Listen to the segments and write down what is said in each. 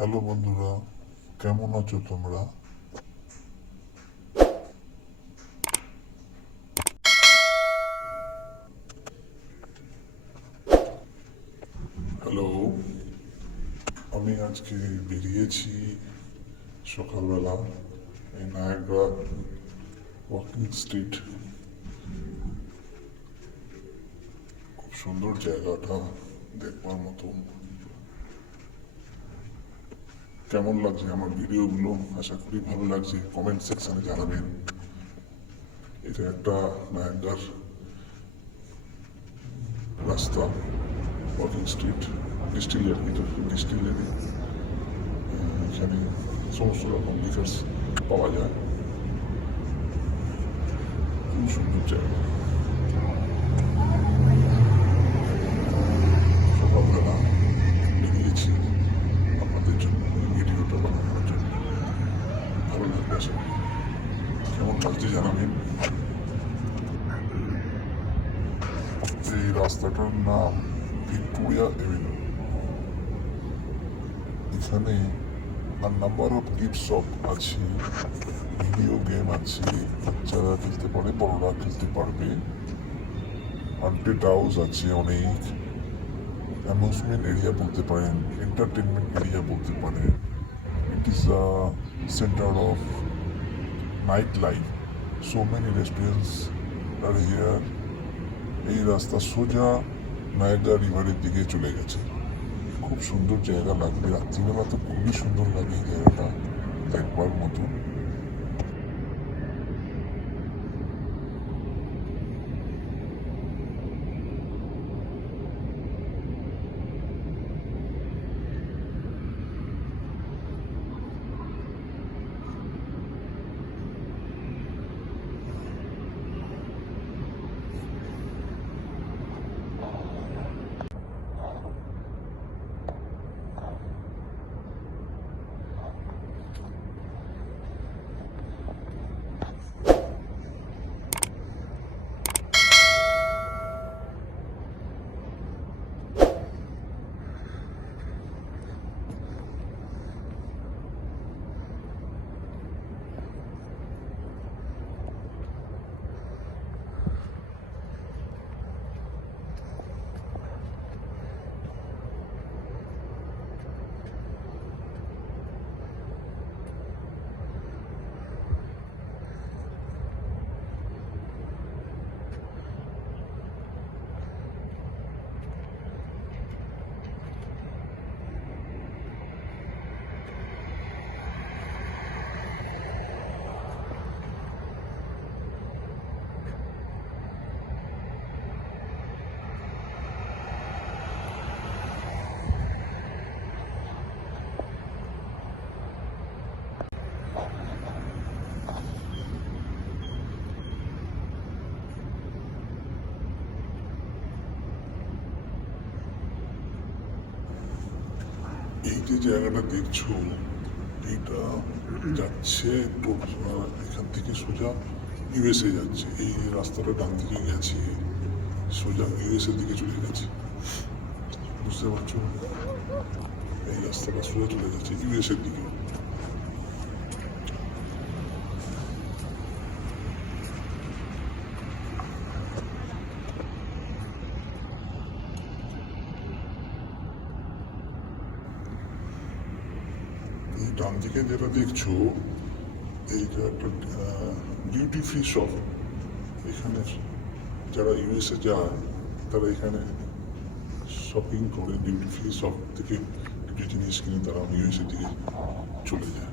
Hello বন্ধুরা, কেমন আছো তোমরা? হ্যালো, আমি আজকে বেরিয়েছি সকালবেলা এই নায়াগ্রা ওয়াকিং স্ট্রিট। খুব সুন্দর জায়গাটা দেখবার মতন। কেমন লাগছে? আমার ভিডিওগুলো আশা করি ভালো লাগছে। কমেন্ট সেকশনে জানাবেন। এটা একটা নায়াগার রাস্তা ওয়াকিং স্ট্রিট ডিস্টিলিয়ারি এটা ডিস্টিলিয়ারি এখানে সমস্ত রকম লিকার্স পাওয়া যায়। খুব সুন্দর জায়গা সকালবেলা বেরিয়েছি আপনাদের জন্য এই ভিডিওটা বানানোর জন্য ভালো লাগবে আশা করি কেমন লাগছে জানাবেন এই রাস্তাটার নাম ভিক্টোরিয়া এভিনিউ এখানে আর নাম্বার অফ গিফট শপ আছে ভিডিও গেম আছে বাচ্চারা খেলতে পারে, বড়রা খেলতে পারবে। হান্টেড হাউস আছে অনেক। অ্যামিউজমেন্ট এরিয়া বলতে পারেন এন্টারটেনমেন্ট এরিয়া বলতে পারেন। It is a centre of night life so many restaurants are here এই রাস্তা সোজা নায়গা রিভারের দিকে চলে গেছে। খুব সুন্দর জায়গা লাগবে। রাত্রিবেলা তো খুবই সুন্দর লাগে এই জায়গাটা। দেখবার মতো এই যে জায়গাটা দেখছ? এইটা যাচ্ছে এখান থেকে সোজা ইউএসএ যাচ্ছে। এই রাস্তাটা ডান দিকে গেছে, সোজা ইউএসএ দিকে চলে গেছে। বুঝতে পারছ? এই রাস্তাটা সোজা চলে যাচ্ছে ইউএসএ দিকে। এই ডান দিকে যেটা দেখছ, এইটা একটা ডিউটি ফ্রি শপ এখানে যারা ইউএসএ যায়, তারা এখানে শপিং করে ডিউটি ফ্রি শপ থেকে কিছু জিনিস কিনে তারা ইউএসএ দিকে চলে যায়।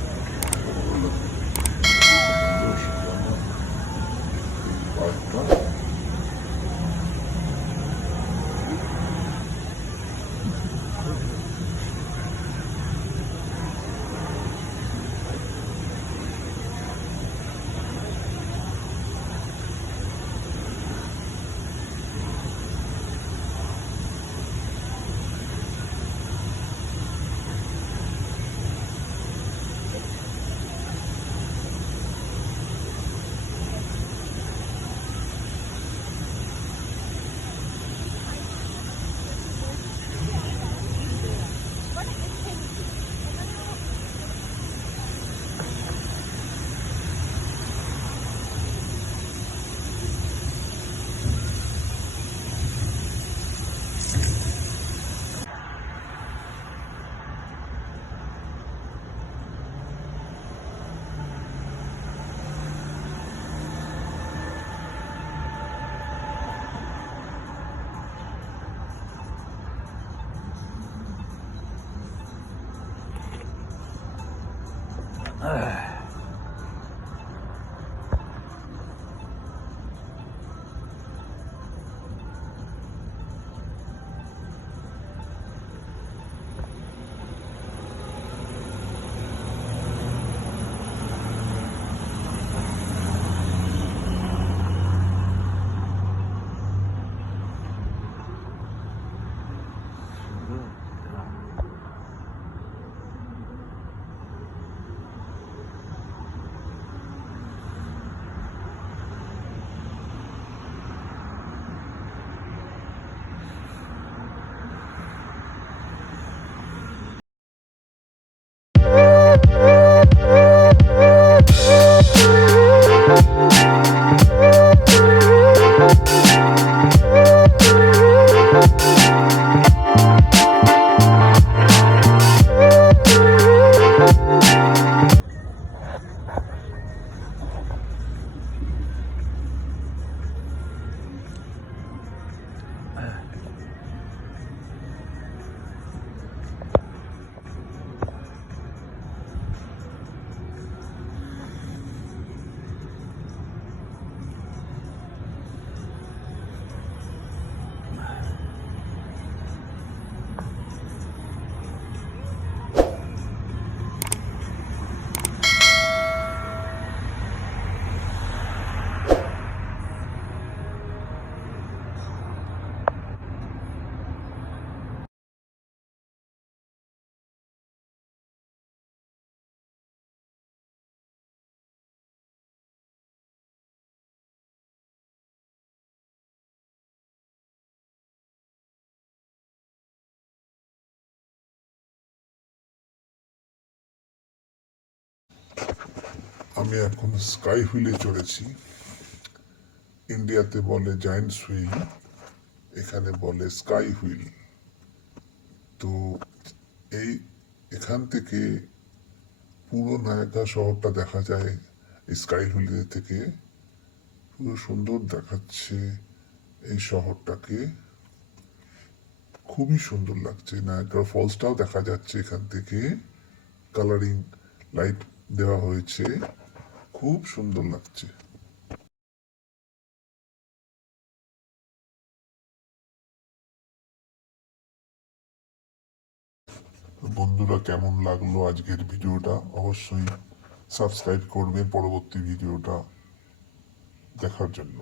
আমি এখন স্কাই হুইলে চড়েছি ইন্ডিয়াতে বলে জায়েন্টস হুইল এখানে বলে স্কাই হুইল তো এই এখান থেকে পুরো নায়কা শহরটা দেখা যায় স্কাই হুইলের থেকে। পুরো সুন্দর দেখাচ্ছে এই শহরটাকে। খুবই সুন্দর লাগছে নায়গ্রা ফলসটাও দেখা যাচ্ছে এখান থেকে। কালারিং লাইট দেওয়া হয়েছে। খুব সুন্দর লাগছে। বন্ধুরা, কেমন লাগল আজকের ভিডিওটা? অবশ্যই সাবস্ক্রাইব করবেন পরবর্তী ভিডিওটা দেখার জন্য।